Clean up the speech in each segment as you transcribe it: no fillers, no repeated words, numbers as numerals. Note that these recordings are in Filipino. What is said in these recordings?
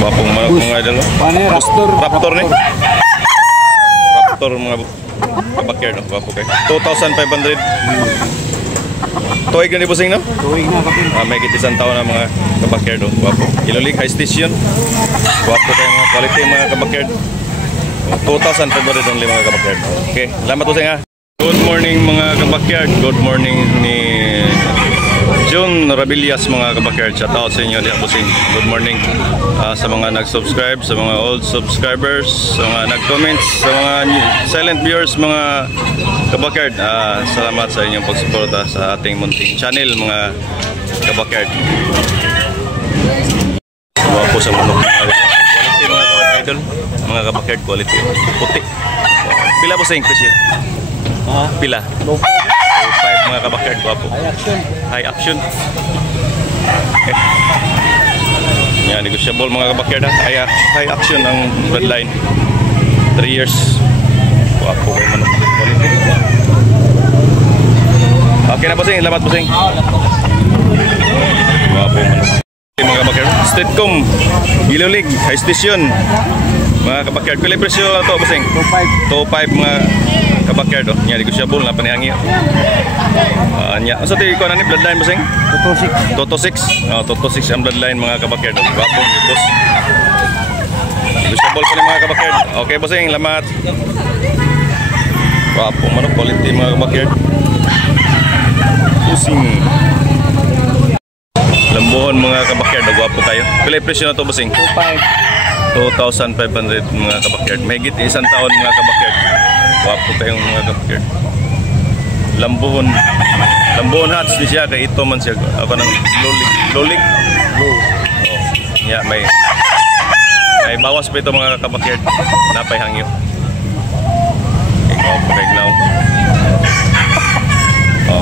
Wapong manok mga idol. Raptor ni. Raptor mga kabakyard. Wapo kay 2,500. Tuig na ni Busing no? Tuig na kapin. May isang taon na mga kabakyard. Wapo. Ilolig High Station. Wapo kay mga quality mga kabakyard. 2,500 only mga kabakyard. Okay, salamat Busing ha. Good morning mga kabakyard. Good morning ni June Rabillas mga kabakyard. Shout out sa inyo, Busing. Good morning sa mga nag-subscribe, sa mga old subscribers, sa mga nag-comments, sa mga silent viewers mga kabakyard. Salamat sa inyong pagsuporta sa ating munting channel mga kabakyard. Mga po sa manok quality mga idol, mga kabakyard quality. Puti. Pila Busing presyo? Pila? 5 mga kabakyard, guwapo. High action. Okay. Yan, negotiable mga kabakyard ha. High action ang bloodline. 3 years. Guwapo kayo manok. Okay na Busing, lamat Busing. Guwapo yung manok. Mga kabakyard, Streetcom, Ilolig, High Station. Mga kabakyard, pila presyo na ito Busing? 2.5 mga kabakyard oh. Nya negotiable na panihangi. Nya. Asa ti ko na ni bloodline Busing? 226. 226 ang bloodline mga kabakyard. Gwapo ni boss. Negotiable pa ni mga kabakyard. Okay Busing, lamat. Gwapo man quality mga kabakyard. Busing. Lambuhon mga kabakyard, gwapo kayo. Pila presyo na to Busing? 2,500 mga kabakyard. May higit isang taon mga kabakyard. Wapo kayong mga kabakyard. Lambuhon hats di siya. Kaya ito man siya. Ako ng lolig. Yeah, may bawas pa ito mga kabakyard. Napay hangyo. Okay, now.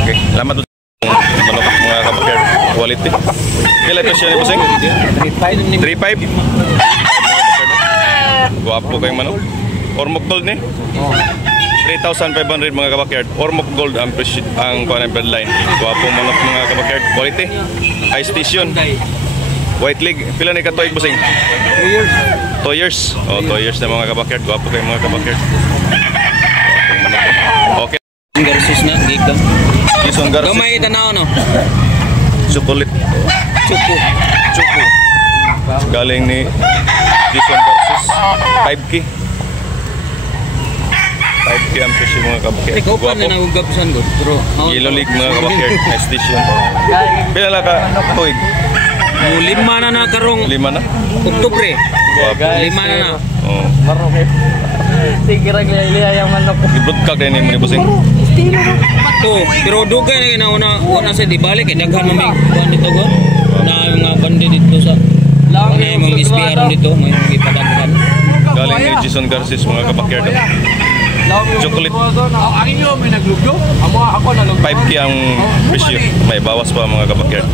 Okay, salamat doon. Manok mga kabakyard. Quality. Kailan ito siya ni Busing? 3.5. Guwapo kayong manok. Ormoc Gold ni? 3,500 mga kabakyard. Ormoc Gold ang bloodline. Guwapo manok mga kabakyard. Quality. High Station. White Leg. Pila na ikatuig Busing? 2 years. 2 years? 2 years na mga kabakyard. Guwapo kayong mga kabakyard. Okay. Garces na, gigam. Jason Garces. Gamay tanaw no? Chocolate. Chuko. Galing ni Jason Garces. 5K. 5K ang presyo mga kabakyard. Ikaw pa na nagugapsan ko. Yellow League mga kabakyard. High Station. Pila lang ka tuig? 5 na na karong 5 na? Oktubre. 5 na na. Oo. Sige raglaya yang manok. Ibroadcast din mo ni Busing. Pero dugay na una sa dibalik kay daghan mamig kuan dito go. Na mga bandi dito sa may mga SPR dito, may ipadaghan. Galing ni Jason Garces mga kabakyard. Chocolate. Ang inyo may naglugyo? Ako nalugyo. 5K ang presyo. May bawas pa mga kabakyard.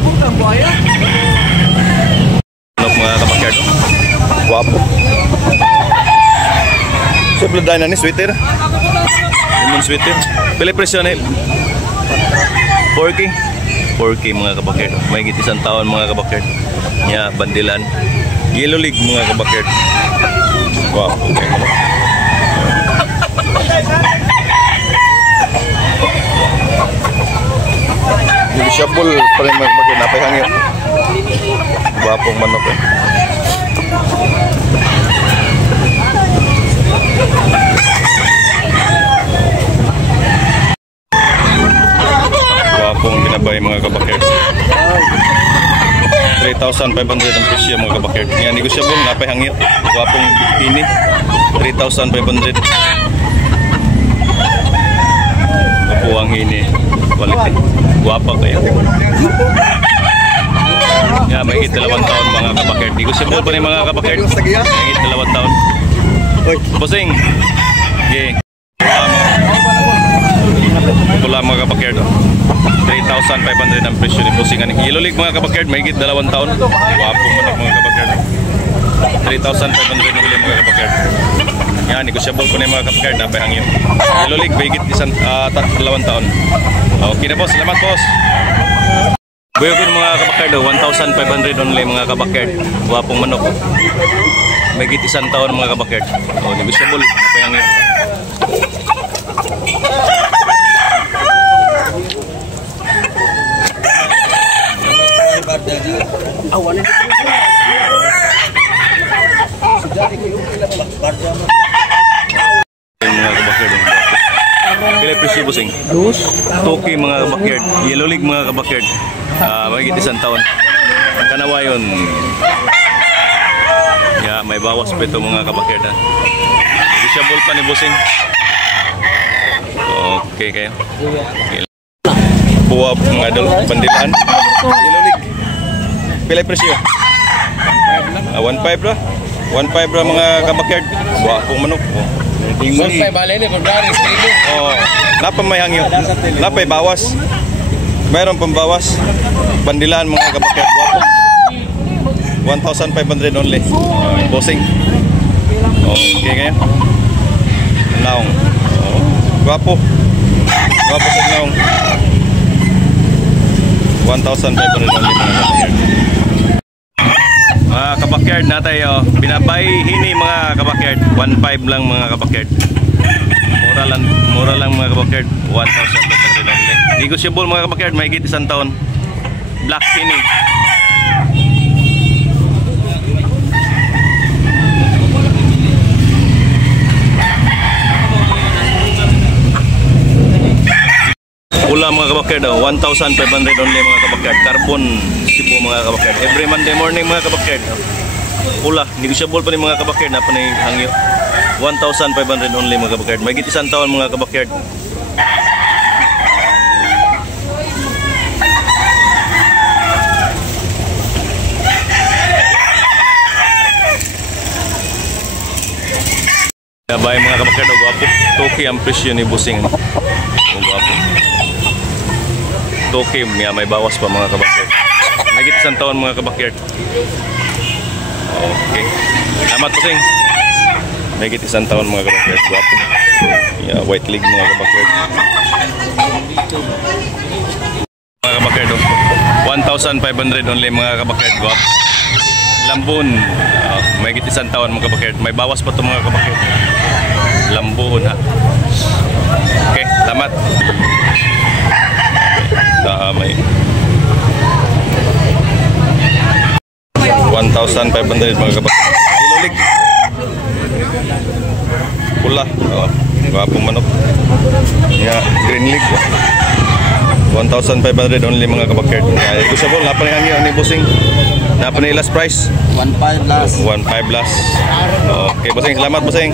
Manok mga kabakyard. Guwapo. So bloodline na ni sweater. Lemon sweater. Pila presyo na 4K. 4K mga kabakyard. May higit isang taon mga kabakyard. Nya bandilan. Yellow League mga kabakyard. Wow, okay. Negotiable pa rin mga kabakyard. Napay hangyo. Wapong manok eh. Wapong binabay mga kabakyard. 3,500 ang presyo mga kabakyard. Nga negosyable, napay hangyo. Wapong ini 3,500. Wapo ang ini. Quality. Guwapa kayo. Yeah, may higit 2 taon mga kabakyard. Negosyable pa rin mga kabakyard. May higit 2 taon. Busing. Okay. Pula mga kabakyard. 3,500 ang presyo ni Busing. Yellow League mga kabakyard. May higit 2 taon. Wapo mga kabakyard. 3,500 ang mga kabakyard. Yan, negosyable po na yung mga kabakyard. Napay hangyo. Yellow League, may higit 2 taon. Okay na boss. Salamat boss. Buyo ko mga kabakyard, 1,500 only mga kabakyard. Wapong manok. May git isang taon mga kabakyard. O, negotiable. Napayang yun. Mga kabakyard. Kailan presyo busing? Toki mga kabakyard. Yellow League mga kabakyard. May git isang taon. Kanawa yun. Yeah, may bawas pa ito mga kabakyard. Negotiable pa ni busing. Okay kayo. Buwab mga idol, bandilan. Yellow League. Pilay presyo? 1.5 ra. 1.5 ra mga kabakyard. Wapong manok. Sulpay bale ni Bulgaris dito. Oh, napa may hangyo. Napay bawas. Mayroon pang bawas. Bandilan mga kabakyard. Wapong. 1,500 only. Bossing. Okay kayo. Naong. Oh, guwapo. Guwapo sa naong. 1,500 only mga kabakyard. Mga kabakyard na tayo. Binabay hini mga kabakyard. 1.5 lang mga kabakyard. Mura lang mga kabakyard. 1,500 only. Negotiable mga kabakyard. May higit isang taon. Black hini. Pula mga kabakyard, 1,500 only mga kabakyard. Carbon Cebu mga kabakyard. Every Monday morning mga kabakyard. Pula, negotiable pa ni mga kabakyard. Napa na yung hangyo. 1,500 only mga kabakyard. May git isang taon mga kabakyard. Sabay mga kabakyard, guwapo. Toki ang presyo ni busing. Guwapo. Toki, may bawas pa mga kabakyard. Nagit isang taon mga kabakyard. Okay. Salamat busing. Nagit isang taon mga kabakyard. Guwapo. Yeah, white leg mga kabakyard. Mga kabakyard, 1,500 only mga kabakyard. Guwapo. Lambun. May git isang taon mga kabakyard. May bawas pa ito mga kabakyard. Lambun ha. Okay, salamat. May 1,500 mga kabakyard. Yellow League. Pula. Gwapong manok. Yeah, Green League. 1,500 only mga kabakyard. Yeah, negotiable. Napa na hangyo ni busing. Napa na last price? 1.5 last. 1.5 last. Okay, busing. Salamat busing.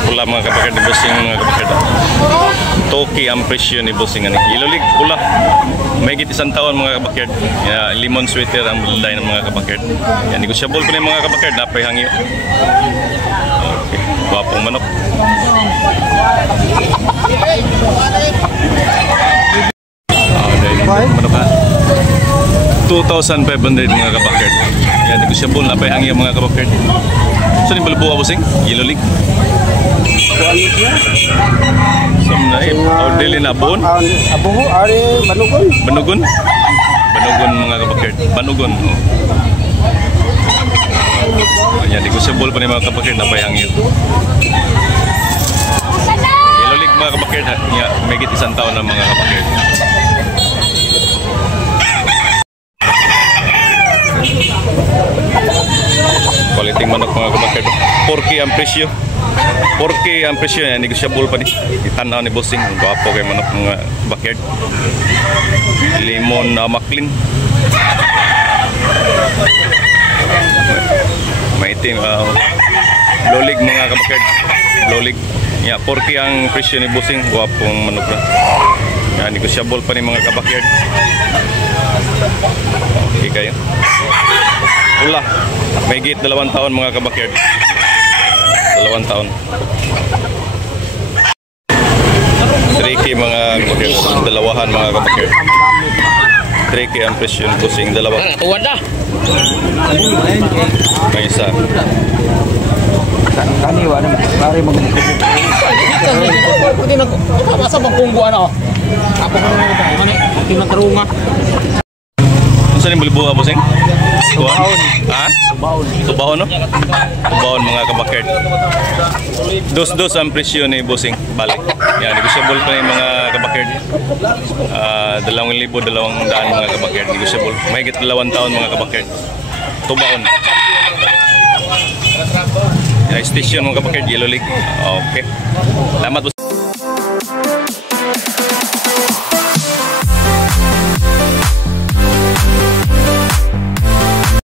Pula mga kabakyard ni busing mga kabakyard. Toki ang presyo ni busing ani. Yellow League pula. May git isang taon mga kabakyard. Yeah, lemon sweater ang bulday ng mga kabakyard. Yan negotiable pa ni mga kabakyard. Napay hangyo. Okay. Wapong manok. Manok ha. 2,500 mga kabakyard. Yan negotiable. Napay hangyo mga kabakyard. So ni balbuwa busing Yellow League. Samnay ordili na bon. Abuho ari Banugon. Banugon. Banugon mga kabakyard. Banugon. Ayan, negotiable pa ni mga kabakyard na payang yun. Yellow League mga kabakyard. May git isang taon na mga kabakyard. Quality manok mga kabakyard. 4K ang presyo. 4K ang presyo niya, negotiable pa ni. Itanaw ni busing. Gwapo kay manok mga kabakyard. Lemon na maklin. Maitim. Blue League mga kabakyard. Blue League. Yeah, 4K ang presyo ni busing. Gwapong manok na. Yeah, negotiable pa ni mga kabakyard. Okay kayo. Pula. May gate 2 taon mga kabakyard. 2 taon. 3K mga kabakyard. Dalawahan mga kabakyard. 3K ang presyo ng busing. Dalawa. Tuwad na. May isa. Kaniwa naman. Pare magmumukha. Hindi na masa magkungguan ako. Ako ko na ito. Ano? Tinatarunga. Ano saan yung bulibuha, bossing? Tubahon. Ha? Tubahon. Tubahon, no? Tubahon, mga kabakyard. Dos ang presyo ni bossing. Balik. Yan, negotiable pa yung mga kabakyard. 2,200 mga kabakyard. Negotiable. Mahigit 2 taon mga kabakyard. Tubahon. Yan, station mga kabakyard. Yellow Lake. Okay. Salamat, bossing.